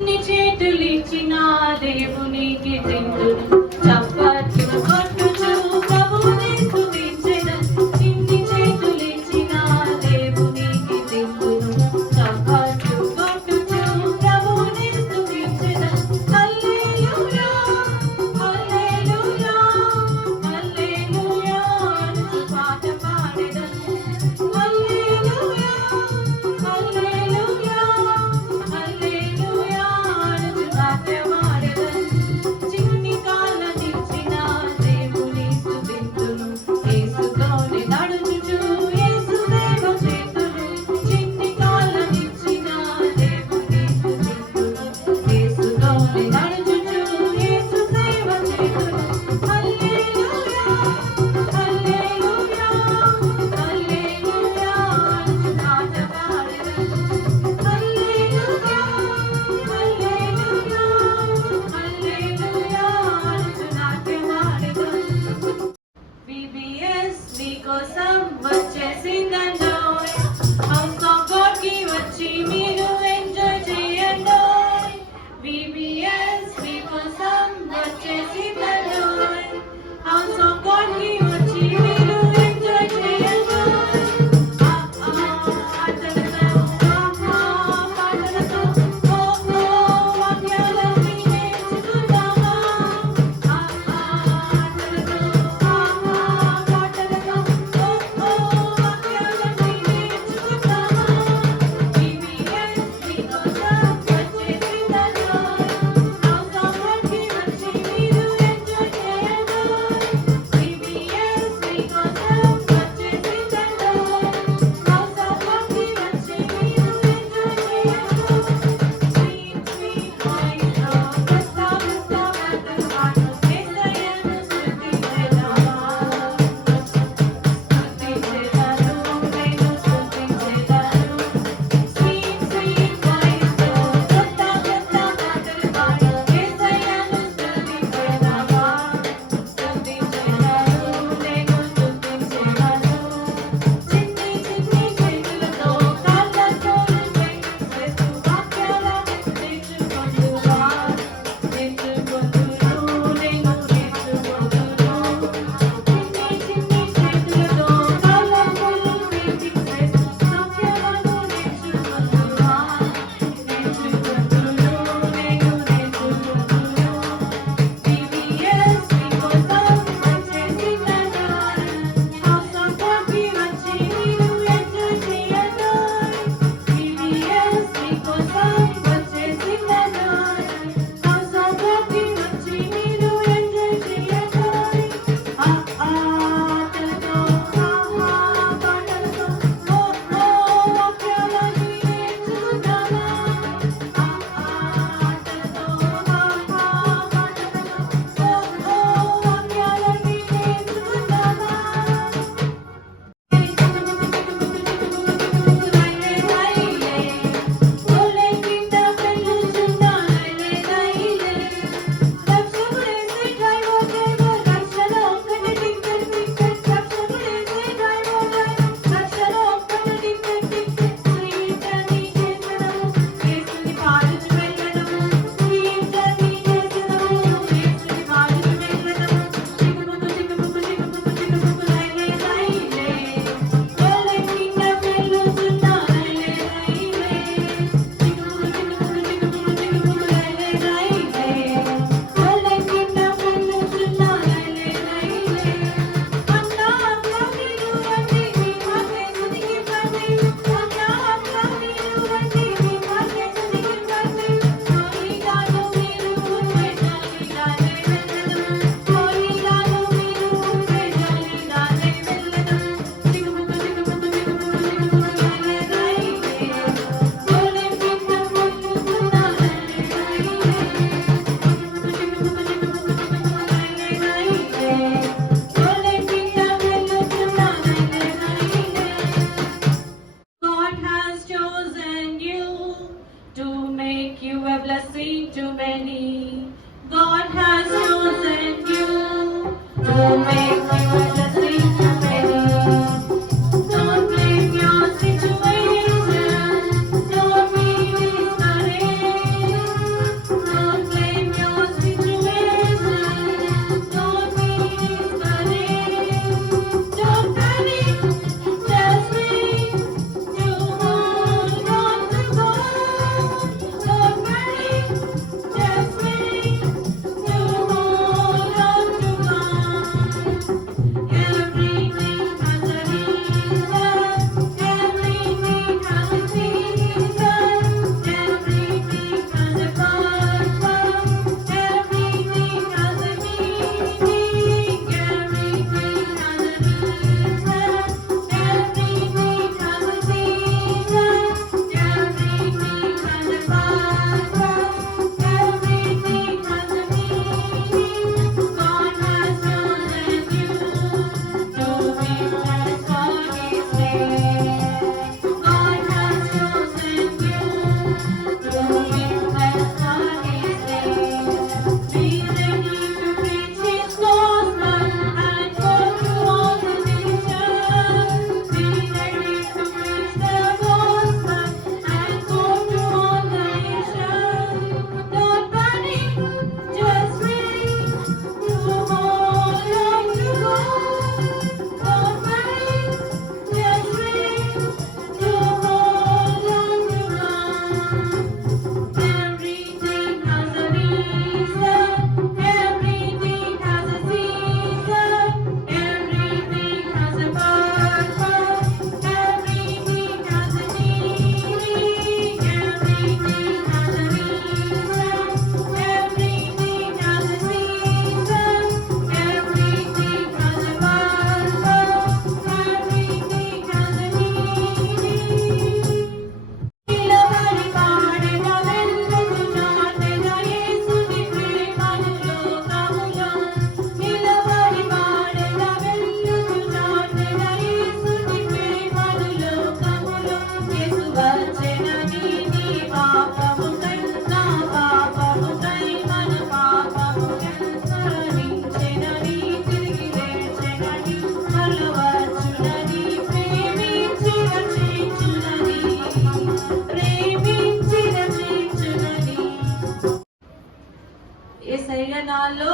చేతులిచ్చిన దేవునికి దిందును చప్పట్లు కొట్టుచు ప్రభువుని స్తుతించెదను. ఇన్ని చేతులిచ్చిన దేవునికి దిందును చప్పట్లు కొట్టుచు ప్రభువుని స్తుతించెదను. హల్లెలూయా హల్లెలూయా హల్లెలూయా అంటూ పాట పాడెదను. హల్లెలూయా హల్లెలూయా హల్లెలూయా అంటూ పాట పాడెదను. చిన్ని కాళ్ళనిచ్చిన దేవుని స్తుతింతును. యేసుతోనే నడుచుచు యేసు సేవ చేతును. చిన్ని కాళ్ళనిచ్చిన దేవుని స్తుతింతును. యేసుతోనే నడుచుచు యేసు సేవ చేతును. హల్లెలూయా హల్లెలూయా హల్లెలూయా అంటూ పాట పాడెదను. హల్లెలూయా హల్లెలూయా హల్లెలూయా అంటూ నాట్యమాడెదను. VBS మీకోసం వచ్చేసిందండోయ్. హౌస్ ఆఫ్ గాడ్ కి వచ్చి మీరు ఎంజాయ్ చేయండోయ్. VBS మీకోసం వచ్చేసిందండోయ్. హౌస్ ఆఫ్ గాడ్ కి వచ్చి మీరు ఎంజాయ్ చేయండోయ్. ఆటలతో పాటలతో వాక్యాలన్నీ నేర్చుకుందామా. ఆటలతో పాటలతో వాక్యాలన్నీ నేర్చుకుందామా. VBS మీకోసం వచ్చేసిందండోయ్. హౌస్ ఆఫ్ గాడ్ కి వచ్చి మీరు ఎంజాయ్ చేయండోయ్. VBS మీకోసం వచ్చేసిందండోయ్. హౌస్ ఆఫ్ గాడ్ కి వచ్చి మీరు ఎంజాయ్ చేయండోయ్. స్వీట్ స్వీట్ వాయిస్ లో కొత్త కొత్త పాటలు పాడు. యేసయ్యను స్తుతించెదమా. స్తుతించెదను నేను స్తుతించెదను. స్వీట్ స్వీట్ వాయిస్ లో కొత్త కొత్త పాటలు పాడు. యేసయ్యను స్తుతించెదమా. స్తుతించెదను నేను స్తుతించెదను. చిన్ని చిన్ని చేతులతో కాళ్ళతో పెయింటింగ్ చేస్తూ వాక్యాలను నేర్చుకుందువా. నేర్చుకుందును నేను నేర్చుకుందును. చిన్ని చిన్ని చేతులతో కాళ్ళతో పెయింటింగ్ చేస్తూ వాక్యాలను నేర్చుకుందువా. నేర్చుకుందును నేను నేర్చుకుందును. VBS మీకోసం వచ్చేసిందండోయ్. హౌస్ ఆఫ్ గాడ్ కి వచ్చి మీరు ఎంజాయ్ చేయండోయ్. VBS మీకోసం వచ్చేసిందండోయ్. హౌస్ ఆఫ్ గాడ్ కి వచ్చి మీరు ఎంజాయ్ చేయండోయ్. ఆటలతో పాటలతో వాక్యాలన్నీ నేర్చుకుందామా. ఆటలతో పాటలతో వాక్యాలన్నీ నేర్చుకుందామా. రైలే రైలే ఓలే కింద పెళ్ళుచున్న రైలే రైలే. రక్షకుడేసే డ్రైవర్ డ్రైవర్ రక్షలో ఒక్కటి టికెట్ టికెట్. రక్షకుడేసే డ్రైవర్ డ్రైవర్ రక్షలో ఒక్కటి టికెట్ టికెట్. స్వీట్ జర్నీ చేసెదము యేసుని పాడుచు వెళ్ళెదము. స్వీట్ జర్నీ చేసెదము యేసుని పాడుచు వెళ్ళెదము. చిక్కుముక్కు చిక్కుముక్కు చిక్కుముక్కు చిక్కుముక్కు రైలే రైలే ఓలే కింద పెళ్ళుచున్న రైలే రైలే. చిక్కుముక్కు చిక్కుముక్కు చిక్కుముక్కు చిక్కుముక్కు రైలే రైలే ఓలే కింద పెళ్ళుచున్న రైలే రైలే. అన్నా అన్నా మీరు రండి మీ మార్గేసునికి రండి. అన్నా అన్నా మీరు రండి మీ మార్గేసునికి రండి. కోరిగాను మీరు ఉంటే జాలిగానే వెళ్ళెదము. కోరిగాను మీరు ఉంటే జాలిగానే వెళ్ళెదము. చిక్కుముక్కు చిక్కుముక్కు చిక్కుముక్కు చిక్కుముక్కు రైలే రైలే ఓలే కింద పెళ్ళుచున్న రైలే రైలే. చిక్కుముక్కు చిక్కుముక్కు చిక్కుముక్కు చిక్కుముక్కు రైలే రైలే ఓలే కింద పెళ్ళుచున్న రైలే రైలే. God has chosen you to make you a blessing to many. God has chosen you to make you a blessing to many. Don't blame your situation. Don't be discouraged. నాలో